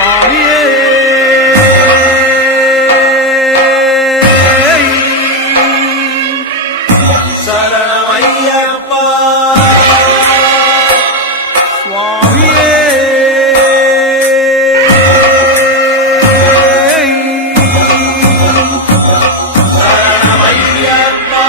சுவாமியே சரணமையப்பா சுவாமியே சரணமையப்பா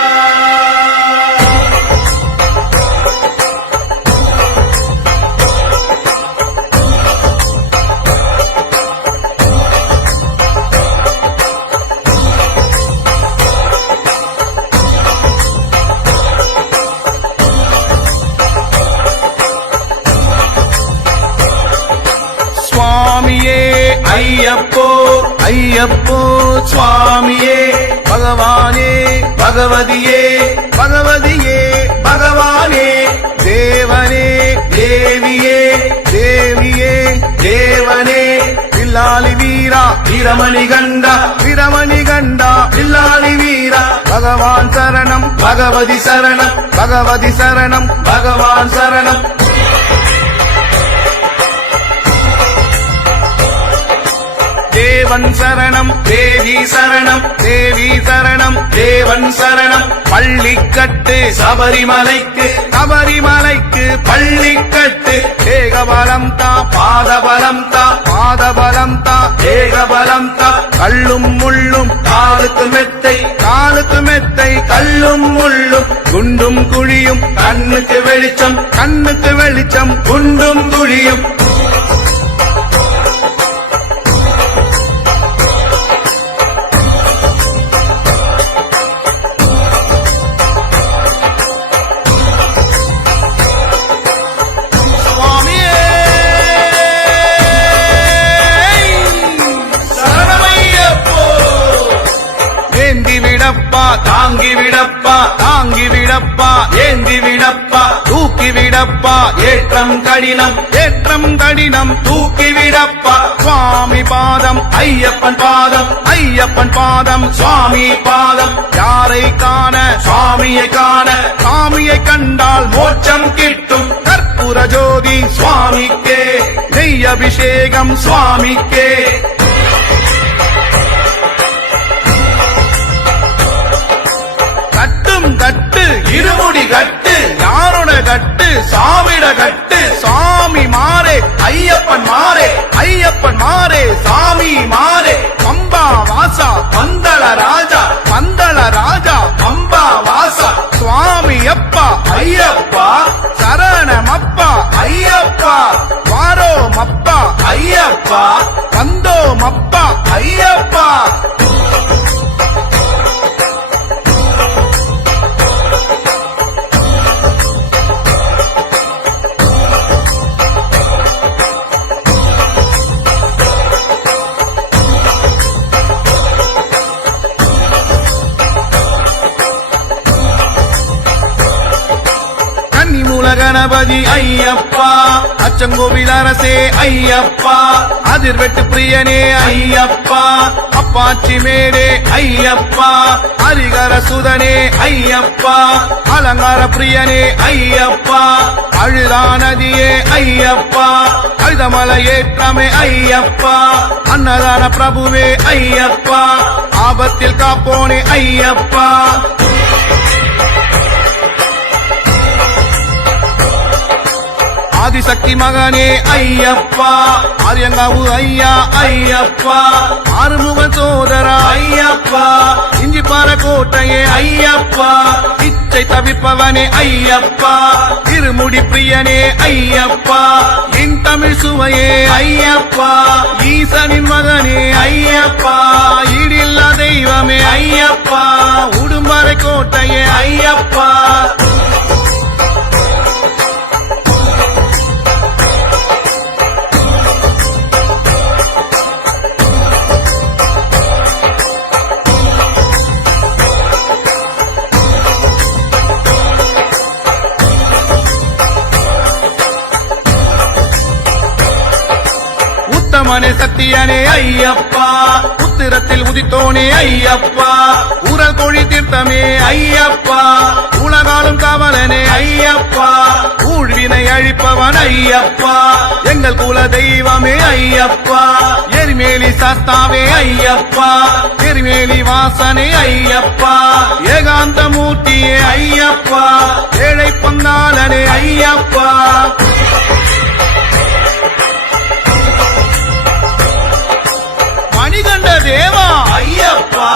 சுவாமியே ஐயப்போ ஐயப்போ சுவாமியே பகவானே பகவதியே பகவதியே பகவானே தேவனே தேவியே தேவியே தேவனே வில்லாளி வீரா வீரமணி கண்டா வீரமணி கண்டா வில்லாளி வீரா பகவான் சரணம் பகவதி சரணம் பகவதி சரணம் பகவான் சரணம் தேவன் சரணம் தேவி சரணம் தேவி சரணம் தேவன் சரணம் பள்ளிக்கட்டு சபரிமலைக்கு சபரிமலைக்கு பள்ளிக்கட்டு ஏகபலம் தா பாதபலம் தா பாதபலம் தா ஏகபலம் தா கல்லும் முள்ளும் காலுக்கு மெத்தை காலுக்கு மெத்தை கல்லும் முள்ளும் குண்டும் குழியும் கண்ணுக்கு வெளிச்சம் கண்ணுக்கு வெளிச்சம் குண்டும் குழியும் சுவாமியே சரணமையப்போ ஏந்தி விடப்பா தாங்கி விடப்பா தாங்கி விடப்பா ஏந்தி விடப்பா தூக்கி விடப்பா ஏற்றம் கடினம் ஏற்றம் கடினம் தூக்கி விடப்பா சுவாமி பாதம் ஐயப்பன் பாதம் ஐயப்பன் பாதம் சுவாமி பாதம் யாரை காண சுவாமியை காண சாமியை கண்டால் மோட்சம் கிட்டும் கற்பூர ஜோதி சுவாமிக்கே நெய் அபிஷேகம் சுவாமிக்கே கட்டும் கட்டு இருமுடி கட்டு யாரோட கட்டு சாமிட கட்டு சாமி மாறே ஐயப்பன் மாறே ஐயப்பன் மாறே சாமி மாறே பம்பா வாசா பந்தள ராஜா பந்தள ராஜா பம்பா வாசா சுவாமி அப்பா ஐயப்பா சரணமப்பா ஐயப்பா வாரோமப்பா ஐயப்பா வந்தோமப்பா ஐயப்பா கன்னிமூல கணபதி ஐயப்பா அச்சங்கோவில் அரசே ஐயப்பா அதிர்வெட்டு பிரியனே ஐயப்பா அப்பாச்சி மேடே ஐயப்பா ஹரிகர சுதனே ஐயப்பா அலங்கார பிரியனே ஐயப்பா அழுதா நதியே ஐயப்பா அழுதமலை ஏற்றமே ஐயப்பா அன்னதான பிரபுவே ஐயப்பா ஆபத்தில் காப்போனே ஐயப்பா ஆதிசக்தி மகனே ஐயப்பா ஆரியங்காவு ஐயா ஐயப்பா ஆறுமுக சோதரா ஐயப்பா இஞ்சிப்பாற கோட்டையே ஐயப்பா இச்சை தவிப்பவனே ஐயப்பா இருமுடி பிரியனே ஐயப்பா என் தமிழ் சுவையே ஐயப்பா ஈசனின் மகனே ஐயப்பா ஈடில்லா தெய்வமே ஐயப்பா உடும்பறை கோட்டையே ஐயப்பா உத்தமனே சத்தியனே ஐயப்பா உத்திரத்தில் உதித்தோனே ஐயப்பா ஊரல் கோழி தீர்த்தமே ஐயப்பா உலகாலும் காவலனே ஐயப்பா ஊழ்வினை அழிப்பவன் ஐயப்பா எங்கள் குல தெய்வமே ஐயப்பா எரிமேலி சாஸ்தாவே ஐயப்பா எரிமேலி வாசனே ஐயப்பா ஏகாந்த மூர்த்தியே ஐயப்பா ஏழை பங்காளனே ஐயப்பா மணிகண்ட தேவா ஐயப்பா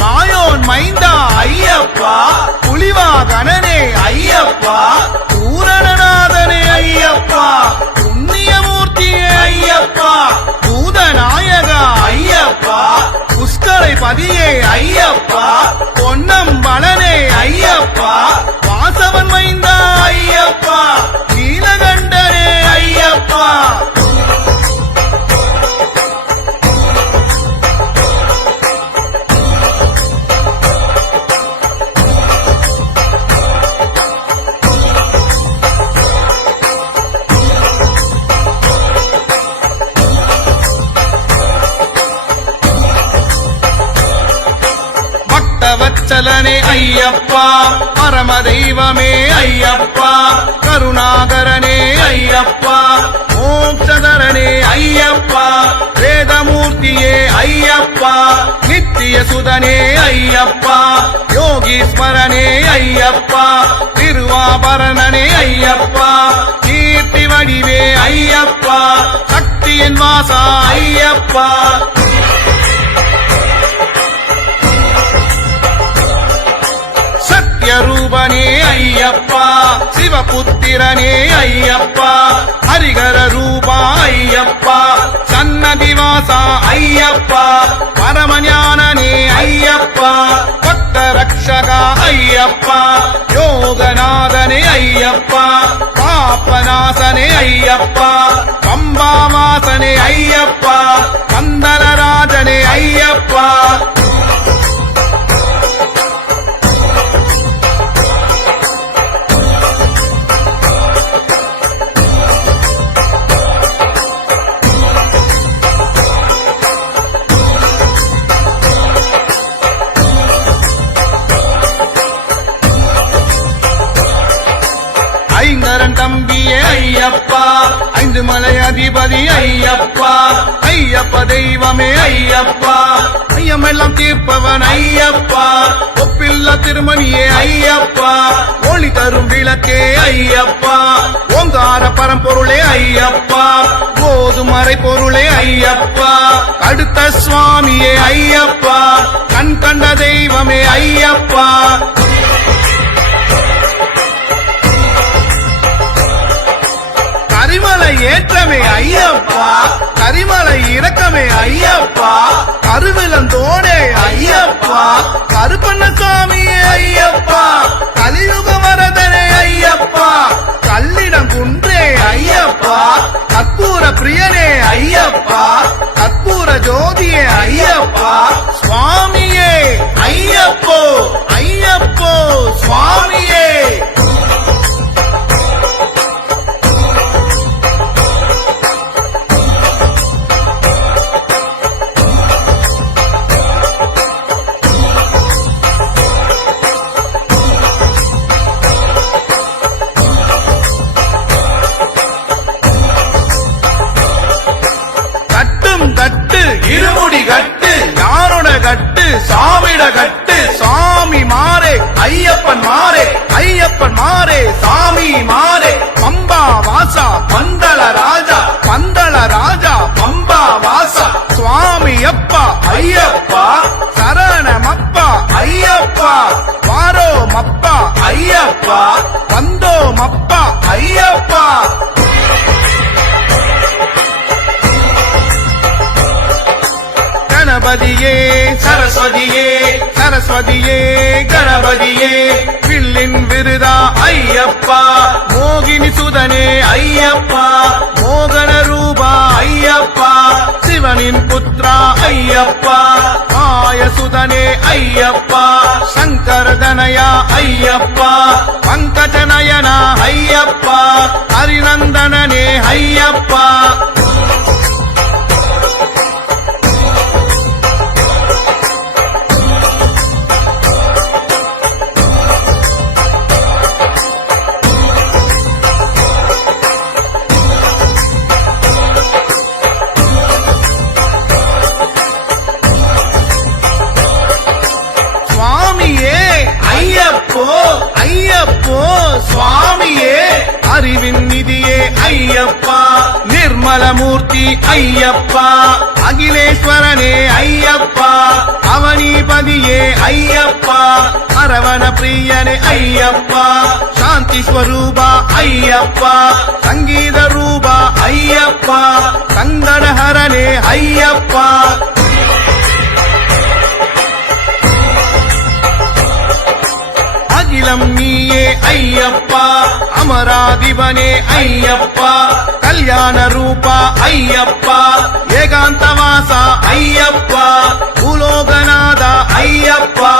மாயோன் மைந்தா ஐயப்பா புலிவா கணனே ஐயப்பா பூரணநாதனே ஐயப்பா புண்ணியமூர்த்தியே ஐயப்பா பூதநாயகா ஐயப்பா புஷ்கரை பதியே ஐயப்பா பொன்னம் பலனே ஐயப்பா வாசவன் மைந்தா ஐயப்பா நீலகண்டனே ஐயப்பா பக்தவத்சலனே ஐயப்பா பரம தெய்வமே ஐயப்பா கருணாகரனே ஐயப்பா மோட்சதரனே ஐயப்பா வேதமூர்த்தியே ஐயப்பா நித்திய சுதனே ஐயப்பா யோகீஸ்வரனே ஐயப்பா திருவாபரணனே ஐயப்பா கீர்த்தி வடிவே ஐயப்பா சக்தியின் வாசா ஐயப்பா சத்யரூபனே ஐயப்பா சிவபுத்திரனே ஐயப்பா ஹரிகர ரூபா ஐயப்பா சன்னதி வாசா ஐயப்பா பரமஞானனே ஐயப்பா பக்த ரக்ஷகா ஐயப்பா யோகநாதனே ஐயப்பா பாப்பநாசனே ஐயப்பா பம்பாவாசனே ஐயப்பா கந்தனராஜனே ஐயப்பா ஐங்கரன் தம்பியே ஐயப்பா ஐந்து மலை அதிபதி ஐயப்பா ஐயப்ப தெய்வமே ஐயப்பா ஐயமெல்லாம் தீர்ப்பவன் ஐயப்பா ஒப்பில்ல திருமணியே ஐயப்பா ஒளி தரும் விளக்கே ஐயப்பா ஓங்கார பரம்பொருளே ஐயப்பா போதுமறை பொருளே ஐயப்பா அடுத்த சுவாமியே ஐயப்பா கண் கண்ட தெய்வமே ஐயப்பா கரிமலை ஏற்றமே ஐயப்பா கரிமலை இறக்கமே ஐயப்பா கருவிலந்தோடே ஐயப்பா கருப்பண்ணசாமியே ஐயப்பா கலியுக வரதனே ஐயப்பா கல்லிடம் குன்றே ஐயப்பா கற்பூர பிரியனே ஐயப்பா கற்பூர ஜோதியே ஐயப்பா சுவாமியே ஐயப்போ ஐயப்போ சுவாமியே கட்டும் கட்டு இருமுடி கட்டு யாரோட கட்டு சாமிட கட்டு சாமி மாறே ஐயப்பன் மாறே ஐயப்பன் மாறே சாமி மாறே பம்பா வாசா பந்தள ராஜா பந்தள ராஜா பம்பா வாசா சுவாமி அப்பா ஐயப்பா சரணமப்பா ஐயப்பா வாரோ மப்பா ஐயப்பா வந்தோ மப்பா ஐயப்பா கணபதியே சரஸ்வதியே சரஸ்வதியே கணபதியே வில்லின் விருதா ஐயப்பா மோகினி சுதனே ஐயப்பா மோகன ரூபா ஐயப்பா சிவனின் புத்ரா ஐயப்பா ஆயசுதனே ஐயப்பா சங்கரதனயா ஐயப்பா பங்கஜநயனா ஐயப்பா ஹரிநந்தனனே ஐயப்பா அகிலாண்டமூர்த்தி ஐயப்பா அகிலேஸ்வரனே ஐயப்பா அவனிபதியே ஐயப்பா அரவண பிரியனே ஐயப்பா சாந்தி ஸ்வரூபா ஐயப்பா சங்கீத ரூபா ஐயப்பா சங்கடஹரனே ஐயப்பா அகிலம் நீயே ஐயப்பா அமராதிபனே ஐயப்பா கல்யாண ரூபா ஐயப்பா ஏகாந்தவாசா ஐயப்பா பூலோகநாதா ஐயப்பா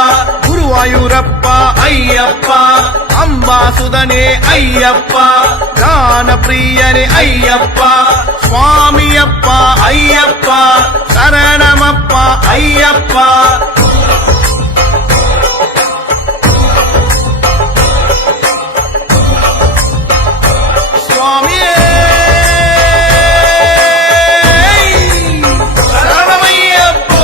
குருவாயூரப்பா ஐயப்பா அம்பாசுதனே ஐயப்பா ஞான பிரியனே ஐயப்பா சுவாமியப்பா ஐயப்பா சரணமப்பா ஐயப்பா சுவாமியே சரணமையப்போ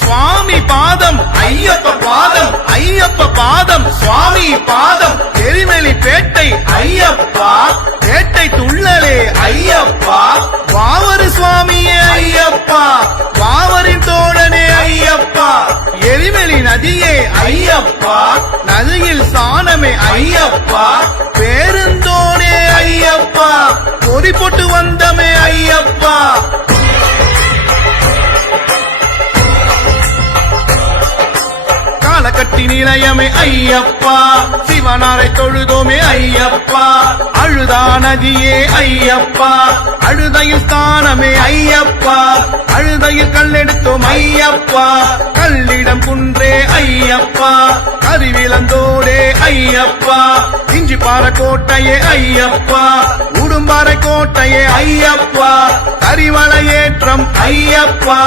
சுவாமி பாதம் ஐயப்ப பாதம் ஐயப்ப பாதம் சுவாமி பாதம் எரிமலி பேட்டை ஐயப்பா பேட்டை துள்ளலே ஐயப்பா வாவரு சுவாமியே ஐயப்பா வாவரின் தோழனே ஐயப்பா எரிமலி நதியே ஐயப்பா நதியில் சாணமே ஐயப்பா பேருந்தோனே ஐயப்பா பொறி போட்டு வந்தமே ஐயப்பா காலக்கட்டி நிலையமே ஐயப்பா சிவனாரை தொழுதோமே ஐயப்பா அழுதா நதியே ஐயப்பா அழுதையில் ஸ்தானமே ஐயப்பா அழுதையில் கல்லெடுத்தோம் ஐயப்பா கல்லிடம் குன்றே ஐயப்பா கரிவிலந்தோடே ஐயப்பா இஞ்சிப்பாற கோட்டையே ஐயப்பா உடும்பாறை கோட்டையே ஐயப்பா கரிமலையேற்றம் ஐயப்பா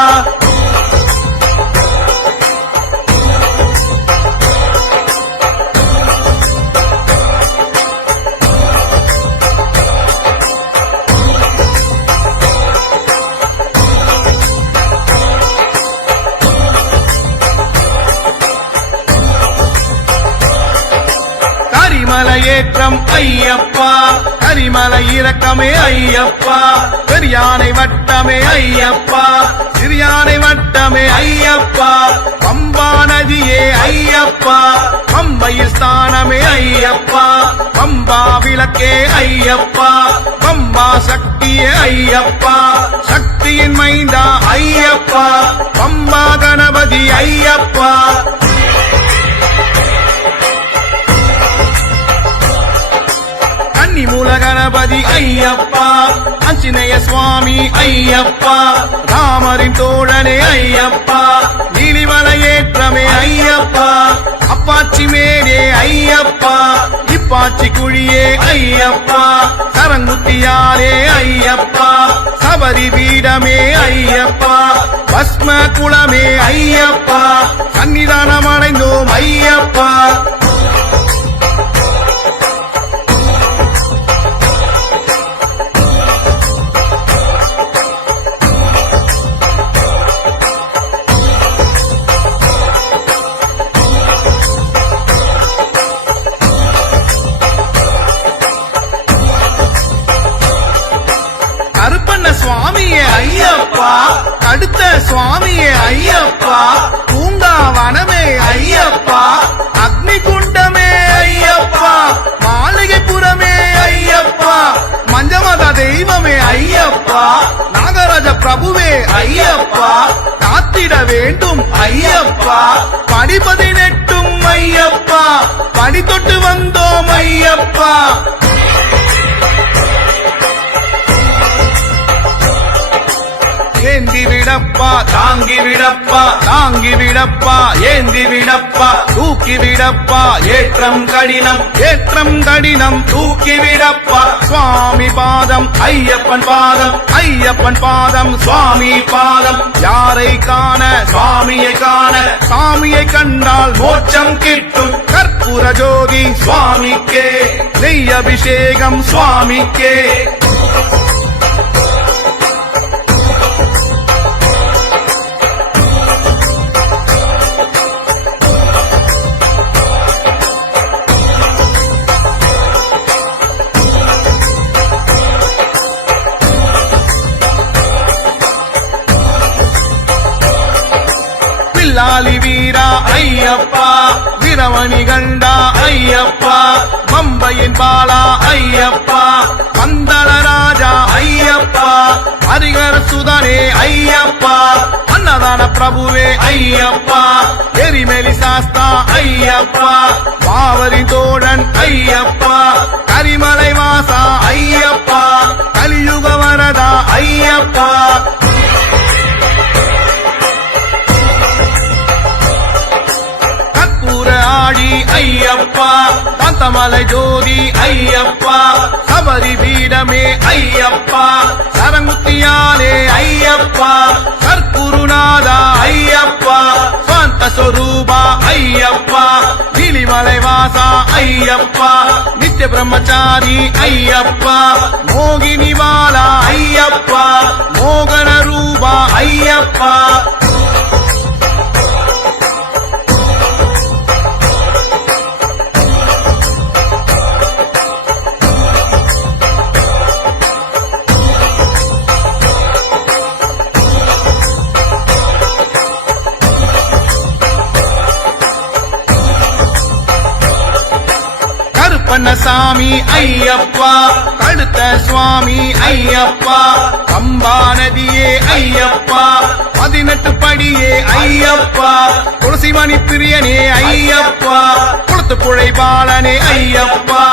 கரிமலையேற்றம் ஐயப்பா கரிமலை இறக்கமே ஐயப்பா பெரியானை வட்டமே ஐயப்பா சிறியானை வட்டமே ஐயப்பா பம்பா நதியே ஐயப்பா பம்பையில் ஸ்தானமே ஐயப்பா பம்பா விளக்கே ஐயப்பா பம்பா சக்தியே ஐயப்பா சக்தியின் மைந்தா ஐயப்பா பம்பா கணபதி ஐயப்பா கன்னிமூல கணபதி ஐயப்பா ஆஞ்சநேய சுவாமி ஐயப்பா ராமரின் தோழனே ஐயப்பா நீலிமலையேற்றமே ஐயப்பா அப்பாச்சி மேலே ஐயப்பா இப்பாச்சி குழியே ஐயப்பா சரங்குத்தியாரே ஐயப்பா சபரி பீடமே ஐயப்பா பஸ்ம குளமே ஐயப்பா சன்னிதானம் அடைந்தோம் ஐயப்பா கருப்பண்ண சுவாமியே ஐயப்பா அடுத்த சுவாமியே ஐயப்பா பூங்காவனமே ஐயப்பா அக்னி குண்டமே ஐயப்பா மாளிகைப்புறமே ஐயப்பா மஞ்சமத தெய்வமே ஐயப்பா நாகராஜ பிரபுவே ஐயப்பா காத்திட வேண்டும் ஐயப்பா படி 18 ஐயப்பா படி தொட்டு வந்தோம் ஐயப்பா ஏந்தி விடப்பா தாங்கி விடப்பா தாங்கி விடப்பா ஏந்தி விடப்பா தூக்கி விடப்பா ஏற்றம் கடினம் ஏற்றம் கடினம் தூக்கி விடப்பா சுவாமி பாதம் ஐயப்பன் பாதம் ஐயப்பன் பாதம் சுவாமி பாதம் யாரை காண சுவாமியை காண சாமியை கண்டால் மோட்சம் கிட்டும் கற்பூர ஜோதி சுவாமிக்கே நெய் அபிஷேகம் சுவாமிக்கே ஐயப்பா வீரமணி கண்டா ஐயப்பா பம்பையின் பாலா ஐயப்பா பந்தள ராஜா ஐயப்பா ஹரிகர சுதனே ஐயப்பா அன்னதான பிரபுவே ஐயப்பா எரிமேலி சாஸ்தா ஐயப்பா பாவரி தோழன் ஐயப்பா கரிமலை வாசா ஐயப்பா கலியுக வரதா ஐயப்பா கற்பூர ஆடி ஐயப்பா காந்தமலை ஜோதி ஐயப்பா சபரி பீடமே ஐயப்பா சரங்குத்தியாலே ஐயப்பா கற்புருநாதா ஐயப்பா சாந்த சொரூபா ஐயப்பா நீலிமலை வாசா ஐயப்பா நித்திய பிரம்மச்சாரி ஐயப்பா மோகினி பாலா ஐயப்பா மோகன ரூபா ஐயப்பா கருப்பண்ணசாமி ஐயப்பா கடுத்த சுவாமி ஐயப்பா பம்பா நதியே ஐயப்பா 18 படியே ஐயப்பா துளசிமணி பிரியனே ஐயப்பா குளத்து புழை பாலனே ஐயப்பா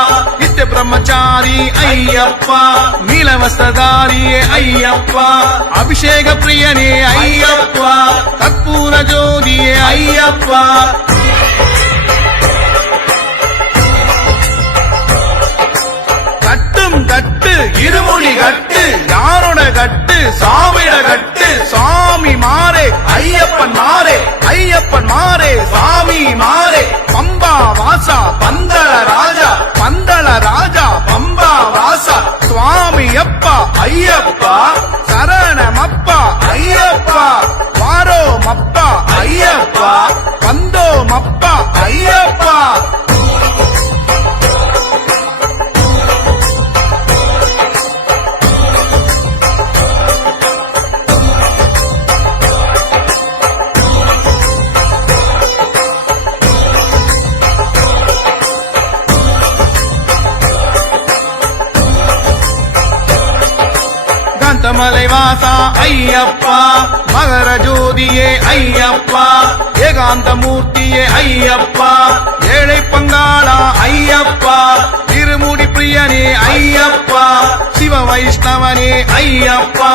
நித்திய பிரம்மச்சாரி ஐயப்பா நீலவஸ்திரதாரியே ஐயப்பா அபிஷேக பிரியனே ஐயப்பா கற்பூர ஜோதியே ஐயப்பா கட்டும் கட்டு இருமுடி கட்டு யாரோட கட்டு சாமிட கட்டு சாமி மாறே ஐயப்பன் மாறே ஐயப்பன் மாறே சாமி மாறே பம்பா வாசா பந்தள ராஜா பந்தள ராஜா பம்பா வாசா சுவாமி அப்பா ஐயப்பா சரணமப்பா ஐயப்பா வாரோ மப்பா ஐயப்பா வந்தோ மப்பா ஐயப்பா காந்தமலை வாசா ஐயப்பா மகர ஜோதியே ஐயப்பா ஏகாந்த மூர்த்தியே ஐயப்பா ஏழை பங்காளா ஐயப்பா திருமுடி பிரியனே ஐயப்பா சிவ வைஷ்ணவனே ஐயப்பா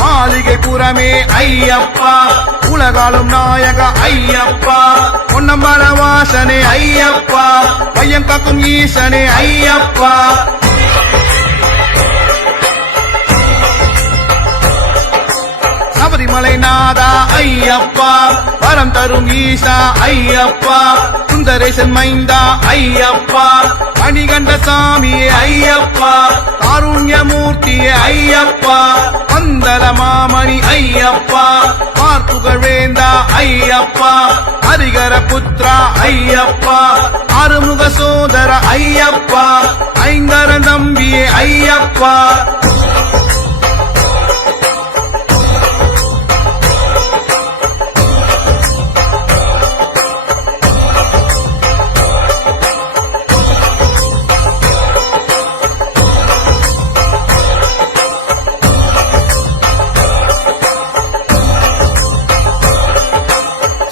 மாளிகை புறமே ஐயப்பா உலகாலும் நாயக ஐயப்பா பொன்னம்பல வாசனே ஐயப்பா பையன் காக்கும் ஈசனே ஐயப்பா சபரிமலை நாதா ஐயப்பா வரம் தரும் ஈசா ஐயப்பா சுந்தரேசன் மைந்தா ஐயப்பா மணிகண்ட சாமியே ஐயப்பா காருண்யமூர்த்தியே ஐயப்பா பந்தல மாமணி ஐயப்பா பார்ப்புகழ் வேந்தா ஐயப்பா ஹரிகர புத்ரா ஐயப்பா ஆறுமுக சோதர ஐயப்பா ஐங்கர தம்பியே ஐயப்பா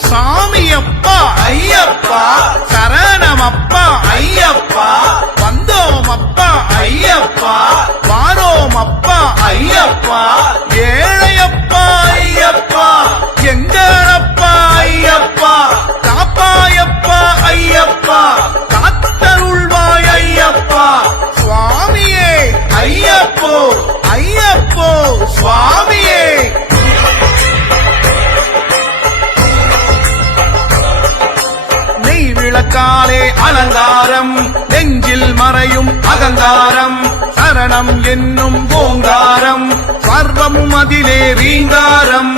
சாமியப்பா ஐயப்பா சரணமப்பா ஐயப்பா வந்தோமப்பா ஐயப்பா வாரோமப்பா ஐயப்பா ஏழையப்பா ஐயப்பா எங்களப்பா ஐயப்பா காப்பாயப்பா ஐயப்பா காத்தருள்வாய் ஐயப்பா சுவாமியே ஐயப்போ ஐயப்போ சுவாமியே நெய் விளக்காலே அலங்காரம் நெஞ்சில் மறையும் அகங்காரம் சரணம் என்னும் ஓங்காரம் சர்வமும் அதிலே ரீங்காரம்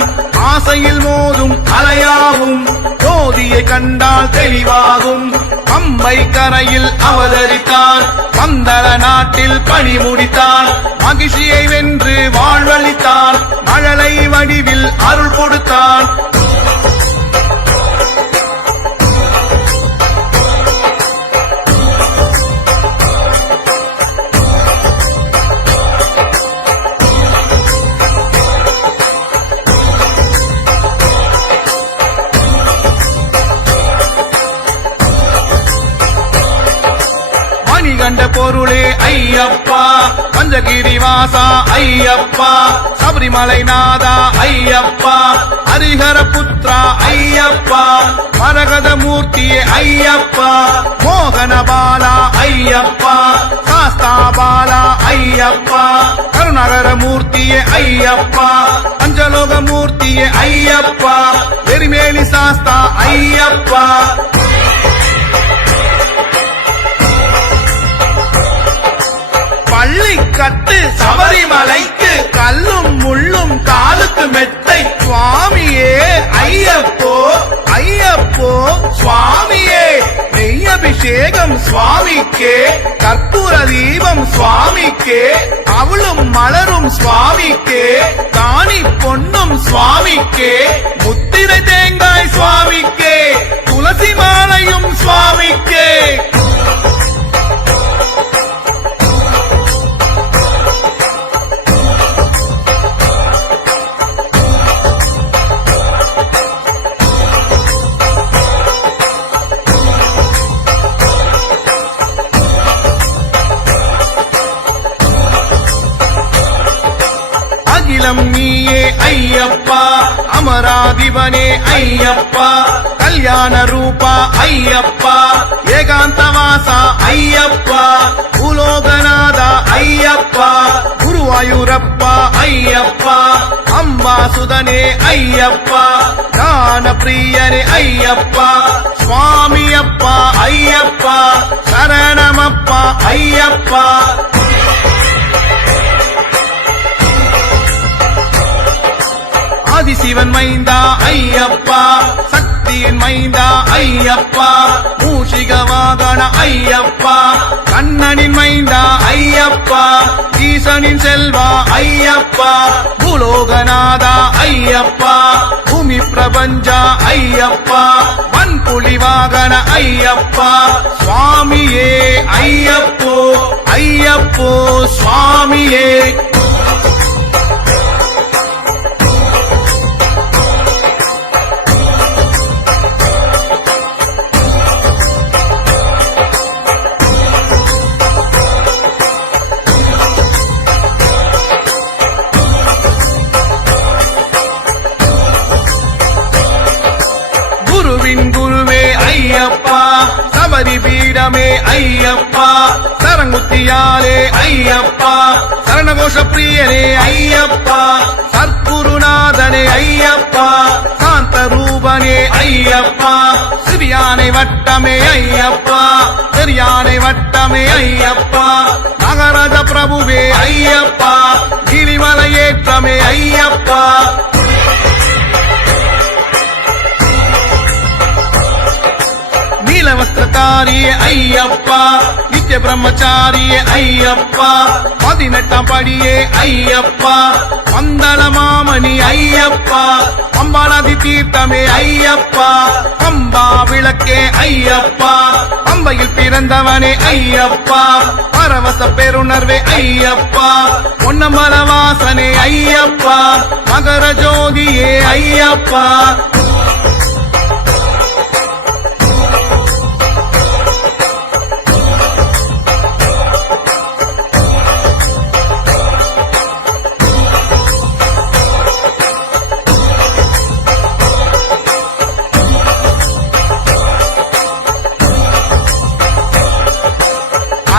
ஆசையில் மோதும் அலையாகும் ஜோதியை கண்டால் தெளிவாகும் பம்பை கரையில் அவதரித்தான் பந்தள நாட்டில் பணி முடித்தான் மகிழ்ச்சியை வென்று வாழ்வளித்தான் மழலை வடிவில் அருள் கொடுத்தான் கண்ட பொருளே ஐயப்பா பஞ்சகிரி வாசா ஐயப்பா சபரிமலை நாதா ஐயப்பா ஹரிஹர புத்ரா ஐயப்பா மரகத மூர்த்தியே ஐயப்பா மோகன பாலா ஐயப்பா சாஸ்தா பாலா ஐயப்பா கருணாகர மூர்த்தியே ஐயப்பா பஞ்சலோக மூர்த்தியே ஐயப்பா எரிமேலி சாஸ்தா ஐயப்பா பள்ளி கட்டு சபரிமலைக்கு கல்லும் முள்ளும் காலுக்கு மெத்தை சுவாமியே ஐயப்போ ஐயப்போ சுவாமியே நெய்யபிஷேகம் சுவாமிக்கே கற்பூர தீபம் சுவாமிக்கே அவளும் மலரும் சுவாமிக்கே காணி பொன்னும் சுவாமிக்கே முத்திரை தேங்காய் சுவாமிக்கே துளசி மாலையும் சுவாமிக்கே அகிலம் நீயே ஐயப்பா அமராதிபனே ஐயப்பா கல்யாண ரூபா ஐயப்பா ஏகாந்தவாசா ஐயப்பா பூலோகநாதா ஐயப்பா குருவாயூரப்பா ஐயப்பா அம்பாசுதனே ஐயப்பா ஞான பிரியனே ஐயப்பா சுவாமியப்பா ஐயப்பா சரணமப்பா ஐயப்பா ஆதிசிவன் மைந்தா ஐயப்பா சக்தியின் மைந்தா ஐயப்பா மூஷிக வாகன ஐயப்பா கண்ணனின் மைந்தா ஐயப்பா ஈசனின் செல்வா ஐயப்பா பூலோகநாதா ஐயப்பா பூமி பிரபஞ்சா ஐயப்பா வன்புலி வாகன ஐயப்பா சுவாமியே ஐயப்போ ஐயப்போ சுவாமியே குருவின் குருவே ஐயப்பா சபரி பீடமே ஐயப்பா சரங்குத்தியாலே ஐயப்பா சரணகோஷ பிரியனே ஐயப்பா சத்குருநாதனே ஐயப்பா சாந்த ரூபனே ஐயப்பா சிறியானை வட்டமே ஐயப்பா பெரியானை வட்டமே ஐயப்பா மகராஜ பிரபுவே ஐயப்பா கிரிமலை ஏற்றமே ஐயப்பா நீலவஸ்திரதாரியே ஐயப்பா நித்திய பிரம்மச்சாரியே ஐயப்பா 18ஆம் படியே ஐயப்பா மந்தள மாமணி ஐயப்பா அம்பானதி தீர்த்தமே ஐயப்பா பம்பா விளக்கே ஐயப்பா பம்பையில் பிறந்தவனே ஐயப்பா பரவச பெருணர்வே ஐயப்பா பொன்னம்பல வாசனே ஐயப்பா மகர ஜோதியே ஐயப்பா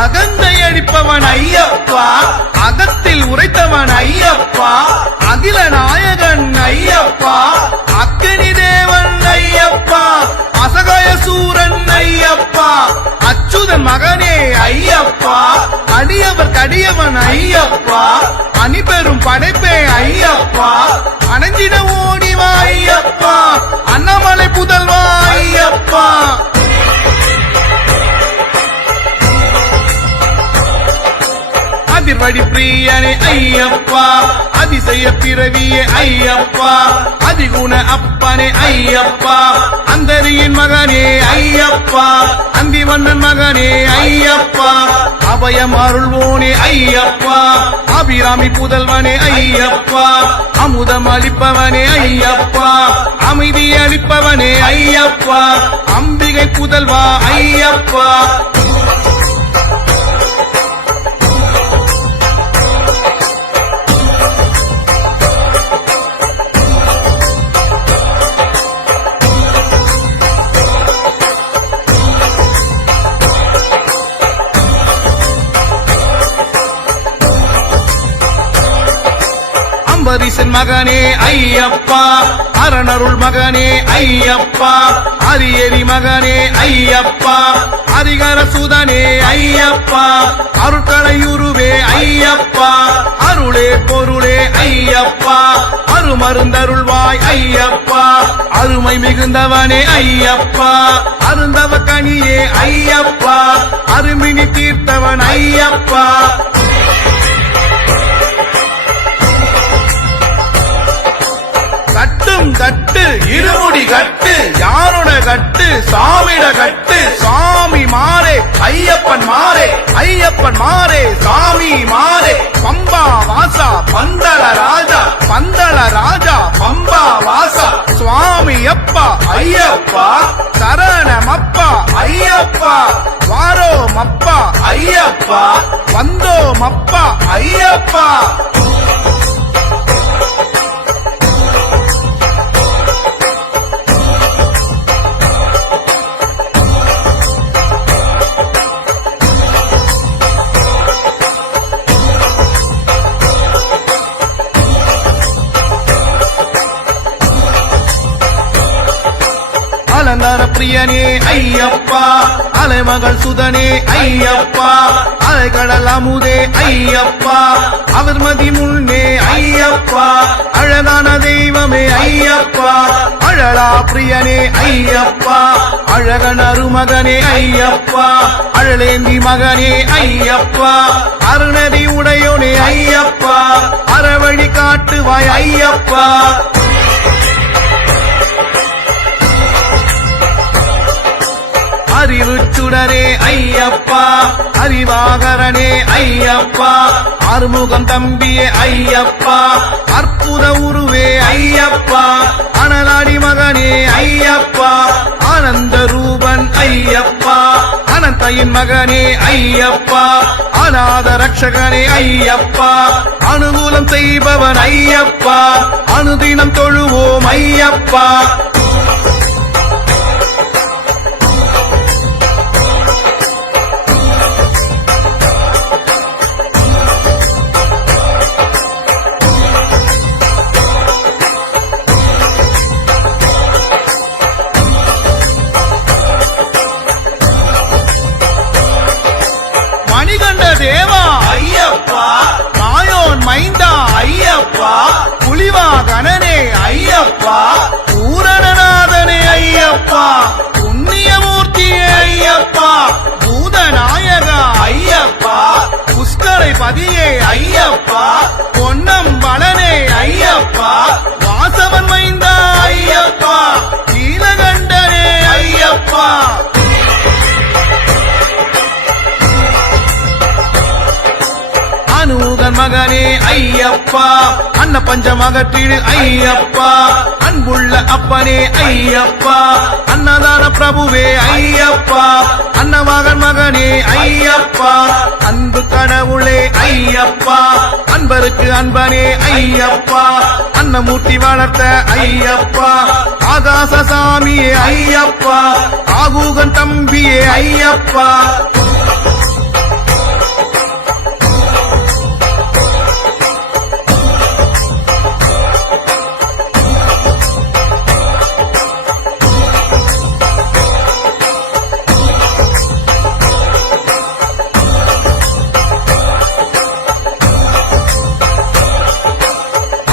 அகந்தை அடிப்பவன் ஐயப்பா அகத்தில் உரைத்தவன் ஐயப்பா அகில நாயகன் ஐயப்பா அக்கினி தேவன் ஐயப்பா அசகாய சூரன் ஐயப்பா அச்சுதன் மகனே ஐயப்பா அடியவர் கடியவன் ஐயப்பா அணிபெரும் படைப்பே ஐயப்பா அணைஞ்சிட ஓடிவா ஐயப்பா அண்ணாமலை புதல்வா ஐயப்பா அதிர்வடி பிரியனே ஐயப்பா அதிசய பிறவியே ஐயப்பா அதிகுண அப்பனே ஐயப்பா அந்தரியின் மகனே ஐயப்பா அந்திவண்ணன் மகனே ஐயப்பா அபயம் அருள்வோனே ஐயப்பா அபிராமி புதல்வனே ஐயப்பா அமுதம் அளிப்பவனே ஐயப்பா அமைதி அளிப்பவனே ஐயப்பா அம்பிகை புதல்வா ஐயப்பா அம்பரீசன் மகனே ஐயப்பா அரணருள் மகனே ஐயப்பா அரியரி மகனே ஐயப்பா ஹரிகர சுதனே ஐயப்பா அருட்களையுருவே ஐயப்பா அருளே பொருளே ஐயப்பா அருமருந்தருள்வாய் ஐயப்பா அருமை மிகுந்தவனே ஐயப்பா அருந்தவ கனியே ஐயப்பா அருமினி தீர்த்தவன் ஐயப்பா கட்டும் கட்டு இருமுடி கட்டு யாரோட கட்டு சாமிட கட்டு சாமி மாறே ஐயப்பன் மாறே ஐயப்பன் மாறே சாமி மாறே பம்பா வாசா பந்தள ராஜா பந்தள ராஜா பம்பா வாசா சுவாமி அப்பா ஐயப்பா சரணமப்பா ஐயப்பா வாரோமப்பா ஐயப்பா வந்தோமப்பா ஐயப்பா அலங்கார பிரியனே ஐயப்பா அலைமகள் சுதனே ஐயப்பா அலைகடல் அமுதே ஐயப்பா அவர்மதி முன்னே ஐயப்பா அழகான தெய்வமே ஐயப்பா அழலா பிரியனே ஐயப்பா அழகன் அருமகனே ஐயப்பா அழலேந்தி மகனே ஐயப்பா அருணதி உடையோனே ஐயப்பா அறவழி காட்டுவாய் ஐயப்பா அறிவு சுடரே ஐயப்பா அறிவாகரனே ஐயப்பா ஆறுமுகம் தம்பியே ஐயப்பா அற்புத உருவே ஐயப்பா அனலாடி மகனே ஐயப்பா ஆனந்த ரூபன் ஐயப்பா அனந்தையின் மகனே ஐயப்பா அநாத ரட்சகனே ஐயப்பா அனுகூலம் செய்பவன் ஐயப்பா அனுதினம் தொழுவோம் ஐயப்பா மணிகண்ட தேவா ஐயப்பா மாயோன் மைந்தா ஐயப்பா புலிவா கணனே ஐயப்பா பூரணநாதனே ஐயப்பா புண்ணியமூர்த்தியே ஐயப்பா பூதநாயகா ஐயப்பா புஷ்கரை பதியே ஐயப்பா பொன்னம் பலனே ஐயப்பா வாசவன் மைந்தா ஐயப்பா நீலகண்டனே ஐயப்பா அனுகன் மகனே ஐயப்பா அன்ன பஞ்சமகற்றிடு ஐயப்பா அன்புள்ள அப்பனே ஐயப்பா அன்னதான பிரபுவே ஐயப்பா அன்னமகன் மகனே ஐயப்பா அன்பு கடவுளே ஐயப்பா அன்பருக்கு அன்பனே ஐயப்பா அன்னமூர்த்தி வளர்த்த ஐயப்பா ஆகாசசாமியே ஐயப்பா. ั ஆகூகன் தம்பியே ไอยะปา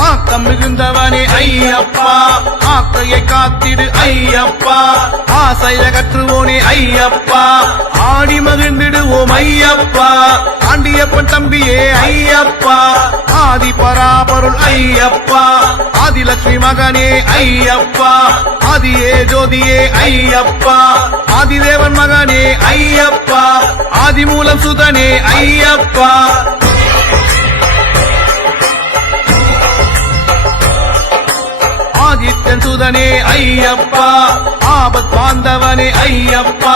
ஆக்கம் மிகுந்தவனே ஐயப்பா ஆக்கையை காத்திடு ஐயப்பா ஆசையகற்றுவோனே ஐயப்பா ஆடி மகிழ்ந்திடுவோம் ஐயப்பா ஆண்டியப்பன் தம்பியே ஐயப்பா ஆதி பராபருள் ஐயப்பா ஆதிலட்சுமி மகனே ஐயப்பா ஆதியே ஜோதியே ஐயப்பா ஆதிதேவன் மகனே ஐயப்பா ஆதிமூலம் சுதனே ஐயப்பா ஆதித்யன் சுதனே ஐயப்பா ஆபத் பாந்தவனே ஐயப்பா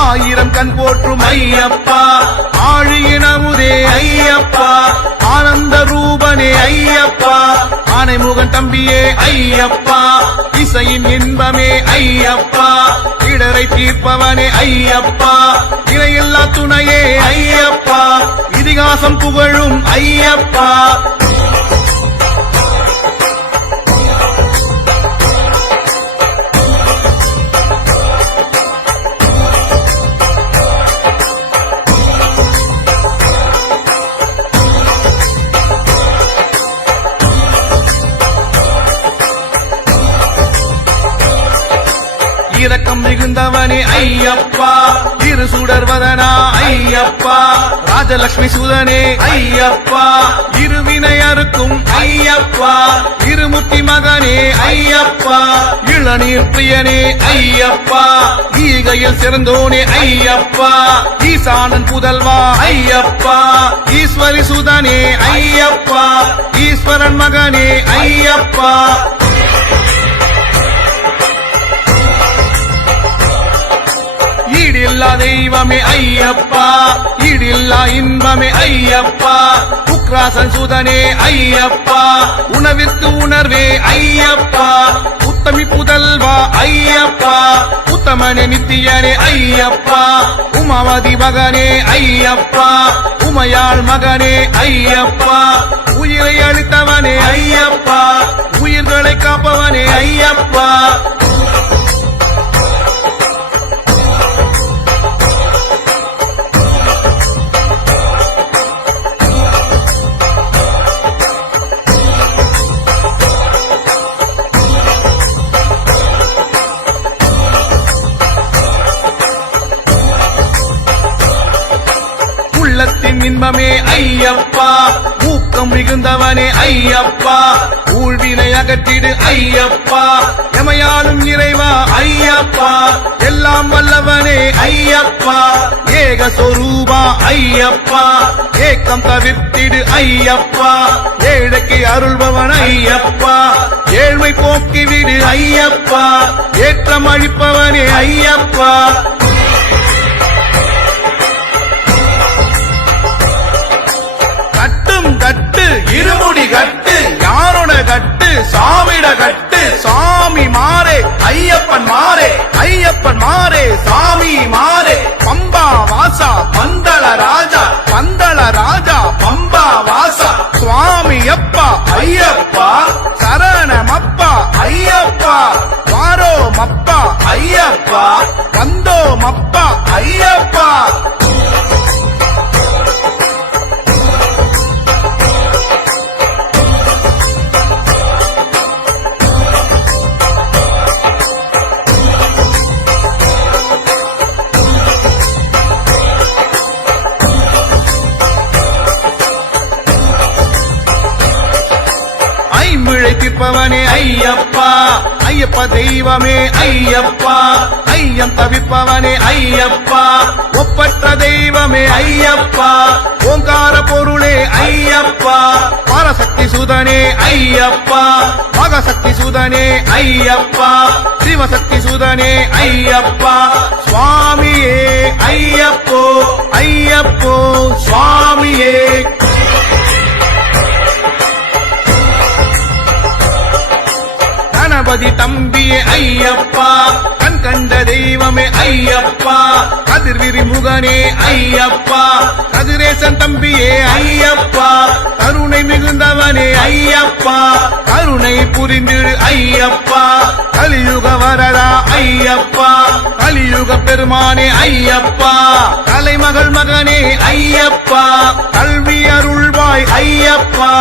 ஆயிரம் கண் போற்றும் ஐயப்பா ஆழியின் அமுதே ஐயப்பா ஆனந்த ரூபனே ஐயப்பா ஆனைமுகன் தம்பியே ஐயப்பா இசையின் இன்பமே ஐயப்பா இடரை தீர்ப்பவனே ஐயப்பா இணையில்லா துணையே ஐயப்பா இதிகாசம் புகழும் ஐயப்பா சுடர்வதனா ஐயப்பா ராஜலட்சுமி சுதனே ஐயப்பா இருவினை அறுக்கும் ஐயப்பா இருமுத்தி மகனே ஐயப்பா இளநீர் பிரியனே ஐயப்பா ஈகையில் சிறந்தோனே ஐயப்பா ஈசானன் புதல்வா ஐயப்பா ஈஸ்வரி சுதனே ஐயப்பா ஈஸ்வரன் மகனே ஐயப்பா ஈடில்லா தெய்வமே ஐயப்பா ஈடில்லா இன்பமே ஐயப்பா உக்ராசன் சுதனே ஐயப்பா உணவிற்கு உணர்வே ஐயப்பா உத்தமி புதல்வா ஐயப்பா உத்தமனே நித்தியனே ஐயப்பா உமாவதி மகனே ஐயப்பா உமையாள் மகனே ஐயப்பா உயிரை அளித்தவனே ஐயப்பா உயிர்களை காப்பவனே ஐயப்பா உள்ளத்தின் இன்பமே ஐயப்பா ஊக்கம் மிகுந்தவனே ஐயப்பா ஊழ்வினை அகற்றிடு ஐயப்பா எமையாளும் இறைவா ஐயப்பா எல்லாம் வல்லவனே ஐயப்பா ஏக சொரூபா ஐயப்பா ஏக்கம் தவிர்த்திடு ஐயப்பா ஏழைக்கு அருள்பவன் ஐயப்பா ஏழ்மை போக்கிவிடு ஐயப்பா ஏற்றம் அளிப்பவனே ஐயப்பா கட்டும் கட்டு இருமுடி கட்டு யாரோட கட்டு சாமிட கட்டு சாமி மாறே ஐயப்பன் மாறே ஐயப்பன் மாறே சாமி மாறே பம்பா வாசா பந்தள ராஜா பந்தள ராஜா பம்பா வாசா சுவாமி அப்பா ஐயப்பா சரணமப்பா ஐயப்பா வாரோ மப்பா ஐயப்பா வந்தோ மப்பா ஐயப்பா ஐம்பிழை தீர்ப்பவனே ஐயப்பா ஐயப்ப தெய்வமே ஐயப்பா ஐயம் தவிப்பவனே ஐயப்பா ஒப்பற்ற தெய்வமே ஐயப்பா ஓங்கார பொருளே ஐயப்பா பரசக்தி சுதனே ஐயப்பா மகசக்தி சுதனே ஐயப்பா சிவசக்தி சுதனே ஐயப்பா சுவாமியே ஐயப்போ ஐயப்போ சுவாமியே கணபதி தம்பியே ஐயப்பா கண் கண்ட தெய்வமே ஐயப்பா கதிர்விரி முகனே ஐயப்பா கதிரேசன் தம்பியே ஐயப்பா கருணை மிகுந்தவனே ஐயப்பா கருணை புரிந்திடு ஐயப்பா கலியுக வரதா ஐயப்பா கலியுக பெருமானே ஐயப்பா கலைமகள் மகனே ஐயப்பா கல்வி அருள்வாய் ஐயப்பா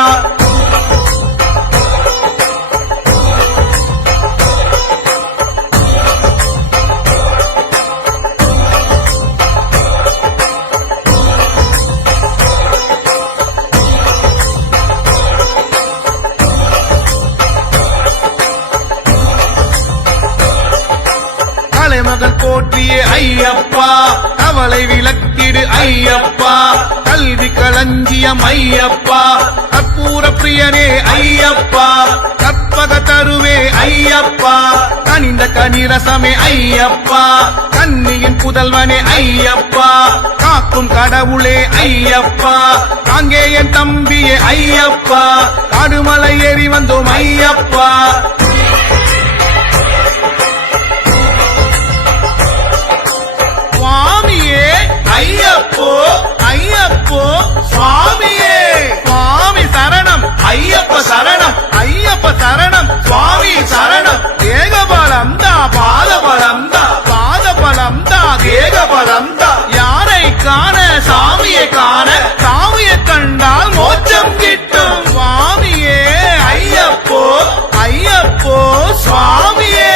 கலைமகள் போற்றியே ஐயப்பா கவலை விளக்கிடு ஐயப்பா கல்வி களஞ்சியம் ஐயப்பா கற்பூர பிரியனே ஐயப்பா கற்பக தருவே ஐயப்பா கனிந்த கனிரசமே ஐயப்பா கன்னியின் புதல்வனே ஐயப்பா காக்கும் கடவுளே ஐயப்பா அங்கே என் தம்பியே ஐயப்பா காடுமலை ஏறி வந்தோம் ஐயப்பா சுவாமியே ஐயப்போ ஐயப்போ சுவாமியே சுவாமி சரணம் ஐயப்ப சரணம் ஐயப்ப சரணம் சுவாமி சரணம் தேகபலம் தா பாதபலம் தா பாதபலம் தா தேகபலம் தா யாரை காண சாமியை காண சாமியை கண்டால் மோட்சம் கிட்டும் சுவாமியே ஐயப்போ ஐயப்போ சுவாமியே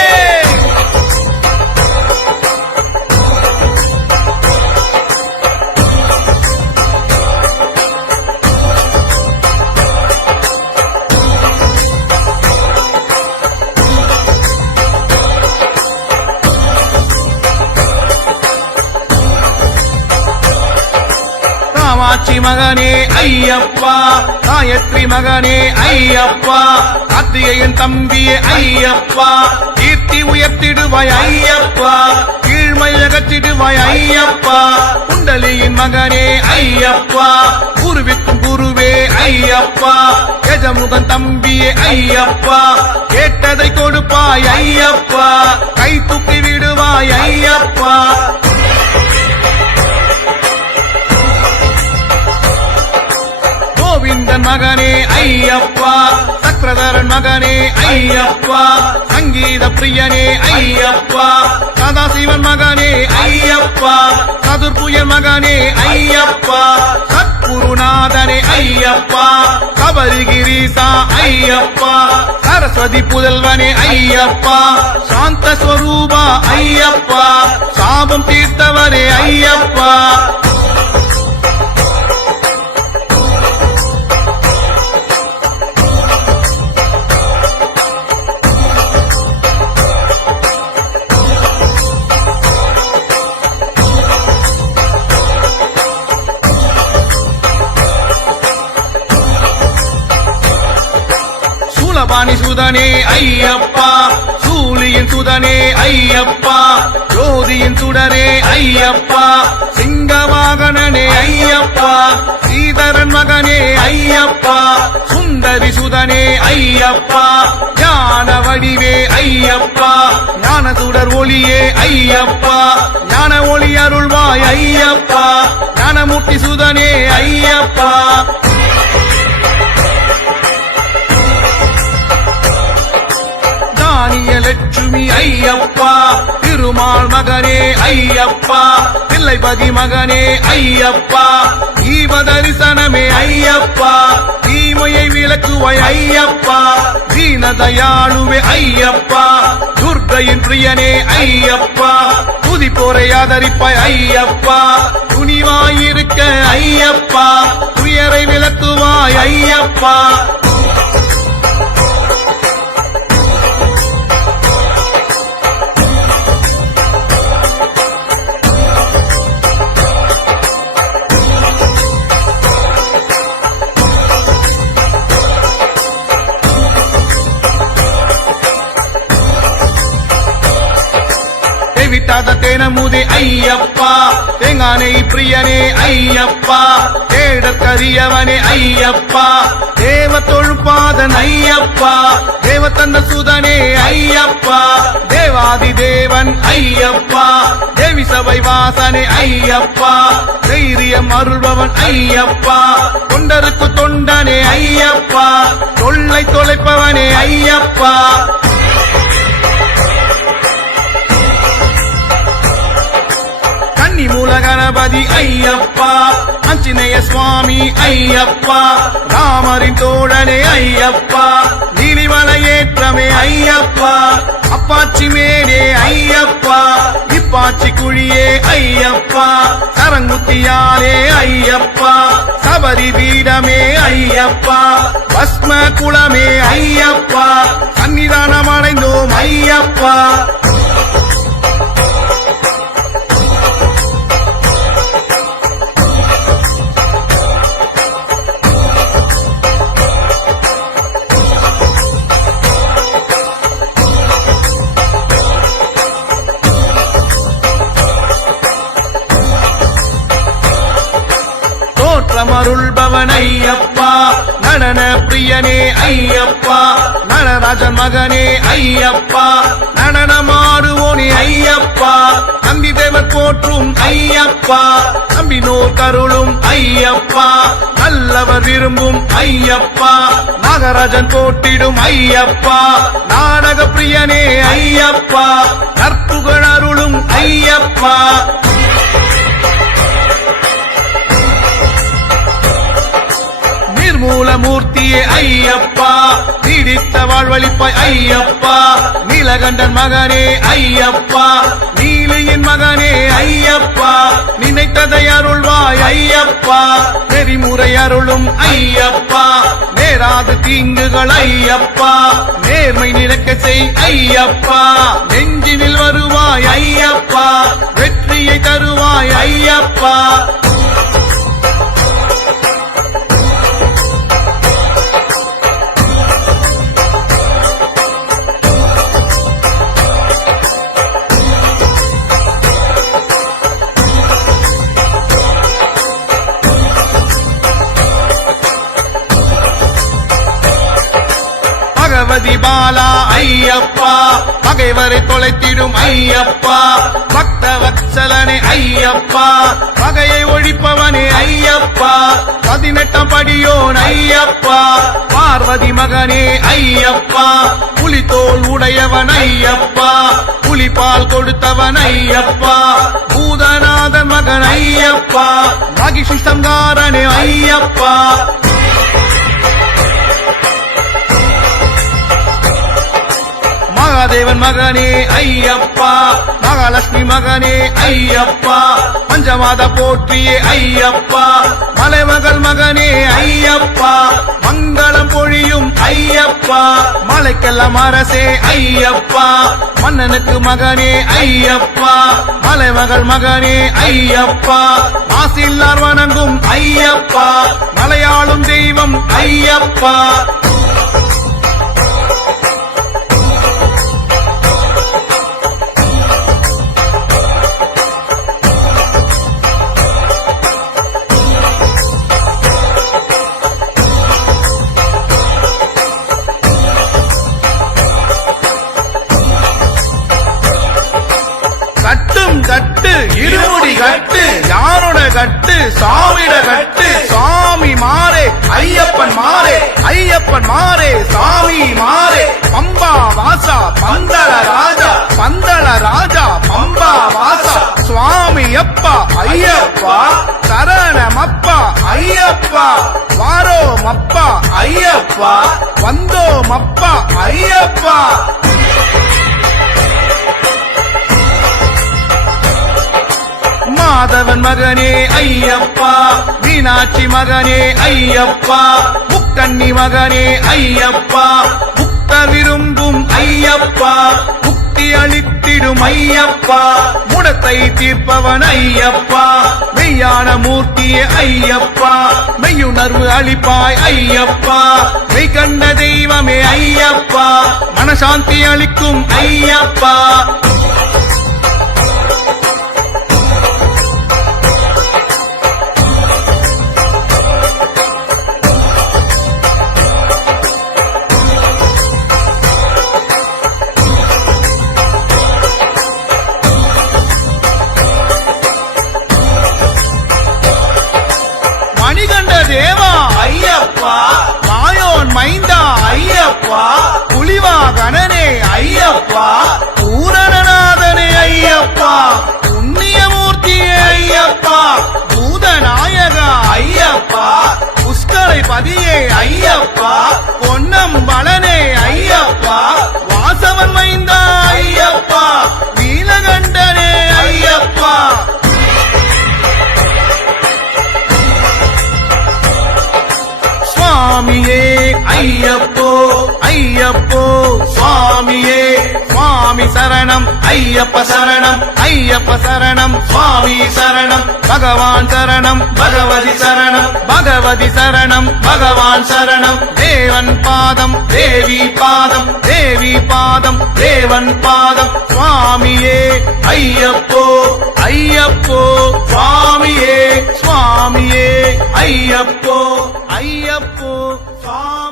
காமாட்சி மகனே ஐயப்பா, காயத்ரி மகனே ஐயப்பா, கார்த்திகேயன் தம்பியே ஐயப்பா, கீர்த்தி உயர்த்திடுவாய் ஐயப்பா, கீழ்மை அகற்றிடுவாய் ஐயப்பா, குண்டலியின் மகனே ஐயப்பா, குருவிக்கும் குருவே ஐயப்பா, கஜமுகன் தம்பியே ஐயப்பா, கேட்டதை கொடுப்பாய் ஐயப்பா, கை தூக்கி விடுவாய் ஐயப்பா. கோவிந்தன் மகனே ஐயப்பா, சக்கரதரன் மகனே ஐயப்பா, சங்கீத பிரியனே ஐயப்பா, சதாசிவன் மகனே ஐயப்பா, சதுர்புயன் மகனே ஐயப்பா, சத்குருநாதனே ஐயப்பா, கபரிகிரீசா ஐயப்பா, சரஸ்வதி புதல்வனே ஐயப்பா, சாந்த ஸ்வரூபா ஐயப்பா, சாபம் தீர்த்தவரே ஐயப்பா. சூலபாணி சுதனே ஐயப்பா, சூலியின் சுதனே ஐயப்பா, ஜோதியின் சுடரே ஐயப்பா, சிங்கவாகனனே ஐயப்பா, ஸ்ரீதரன் மகனே ஐயப்பா, சுந்தரி சுதனே ஐயப்பா, ஞான வடிவே ஐயப்பா, ஞான சுடர் ஒளியே ஐயப்பா, ஞான ஒளி அருள்வாய் ஐயப்பா, ஞானமூர்த்தி சுதனே ஐயப்பா. லட்சுமி ஐயப்பா, திருமால் மகனே ஐயப்பா, பிள்ளைபதி மகனே ஐயப்பா, ஜீவ தரிசனமே ஐயப்பா, தீமையை விளக்குவாய் ஐயப்பா, தீனதயாளுவே ஐயப்பா, துர்க்கையின் பிரியனே ஐயப்பா, துதிப்போரை ஆதரிப்பாய் ஐயப்பா, துணிவாயிருக்க ஐயப்பா, துயரை விளக்குவாய் ஐயப்பா. தேனமுதே ஐயப்பா, தேங்கானை பிரியனே ஐயப்பா, தேடற்கரியவனே ஐயப்பா, தேவ தொழுப்பாதன் ஐயப்பா, தேவத்தந்த சுதனே ஐயப்பா, தேவாதி தேவன் ஐயப்பா, தேவி சபை வாசனே ஐயப்பா, தைரியம் அருள்பவன் ஐயப்பா, தொண்டருக்கு தொண்டனே ஐயப்பா, தொல்லை தொலைப்பவனே ஐயப்பா. மூல கணபதி ஐயப்பா, ஆஞ்சநேய சுவாமி ஐயப்பா, ராமரின் தோழனே ஐயப்பா, நீலிமலையேற்றமே ஐயப்பா, அப்பாச்சி மேடே ஐயப்பா, இப்பாச்சி குழியே ஐயப்பா, சரங்குத்தியாலே ஐயப்பா, சபரி பீடமே ஐயப்பா, பஸ்ம குளமே ஐயப்பா, சன்னிதானம் அடைந்தோம் ஐயப்பா. அருள்பவன் ஐயப்பா, நடன பிரியனே ஐயப்பா, நடராஜன் மகனே ஐயப்பா, நடனமாடுவோனே ஐயப்பா, நம்பி தேவர் போற்றும் ஐயப்பா, நம்பினோர் கருளும் ஐயப்பா, நல்லவர் விரும்பும் ஐயப்பா, நாகராஜன் போட்டிடும் ஐயப்பா, நாடக பிரியனே ஐயப்பா, கற்புகழ் அருளும் ஐயப்பா. மூலமூர்த்தியே ஐயப்பா, நீடித்த வாழ்வழிப்பாய் ஐயப்பா, நீலகண்டன் மகனே ஐயப்பா, நீலியின் மகனே ஐயப்பா, நினைத்ததை அருள்வாய் ஐயப்பா, நெறிமுறை அருளும் ஐயப்பா, நேராது தீங்குகள் ஐயப்பா, நேர்மை நிலைக்க செய் ஐயப்பா, நெஞ்சினில் வருவாய் ஐயப்பா, வெற்றியை தருவாய் ஐயப்பா. கணபதி பாலா ஐயப்பா பகைவரை தொலைத்திடும் ஐயப்பா பக்த வத்சலனே ஐயப்பா பகையை ஒழிப்பவனே ஐயப்பா 18ஆம் படியோன் ஐயப்பா பார்வதி மகனே ஐயப்பா புலித்தோல் உடையவன் ஐயப்பா புலிபால் கொடுத்தவன் ஐயப்பா பூதநாதன் மகன் ஐயப்பா மகிஷி சங்காரனே ஐயப்பா மகாதேவன் மகனே ஐயப்பா மகாலட்சுமி மகனே ஐயப்பா பஞ்சமாத போற்றியே ஐயப்பா மலைமகள் மகனே ஐயப்பா மங்களம் பொழியும் ஐயப்பா மலைக்கெல்லாம் அரசே ஐயப்பா மன்னனுக்கு மகனே ஐயப்பா மலைமகள் மகனே ஐயப்பா மாசில்லார் வணங்கும் ஐயப்பா மலையாளும் தெய்வம் ஐயப்பா கட்டு இருமுடி கட்டு யாரோட கட்டு சாமிட கட்டு சாமி மாறே ஐயப்பன் மாறே ஐயப்பன் மாறே சாமி மாறே பம்பா வாசா பந்தள ராஜா பந்தள ராஜா பம்பா வாசா சுவாமி அப்பா ஐயப்பா சரணமப்பா ஐயப்பா வாரோமப்பா ஐயப்பா வந்தோமப்பா ஐயப்பா மாதவன் மகனே ஐயப்பா மீனாட்சி மகனே ஐயப்பா முக்கண்ணி மகனே ஐயப்பா முக்த விரும்பும் ஐயப்பா முக்தி அளித்திடும் ஐயப்பா முடத்தை தீர்ப்பவன் ஐயப்பா மெய்யான மூர்த்தியே ஐயப்பா மெய்யுணர்வு அளிப்பாய் ஐயப்பா மெய் கண்ட தெய்வமே ஐயப்பா மனசாந்தி அளிக்கும் ஐயப்பா தேவா ஐயப்பா மாயோன் மைந்தா ஐயப்பா புலிவா கணனே ஐயப்பா பூரணநாதனே ஐயப்பா புண்ணியமூர்த்தியே ஐயப்பா பூதநாயகா ஐயப்பா புஷ்கரை பதியே ஐயப்பா பொன்னம் பலனே ஐயப்பா வாசவன் மைந்தா ஐயப்பா நீலகண்டனே ஐயப்பா சுவாமியே ஐயப்போ ஐயப்போ சுவாமியே சுவாமி சரணம் ஐயப்ப சரணம் ஐயப்ப சரணம் சுவாமி சரணம் பகவான் சரணம் பகவதி சரணம் பகவதி சரணம் பகவான் சரணம் தேவன் பாதம் தேவி பாதம் தேவி பாதம் தேவன் பாதம் சுவாமியே ஐயப்போ ஐயப்போ சுவாமியே சுவாமியே ஐயப்போ ஐயப்போ சுவாமி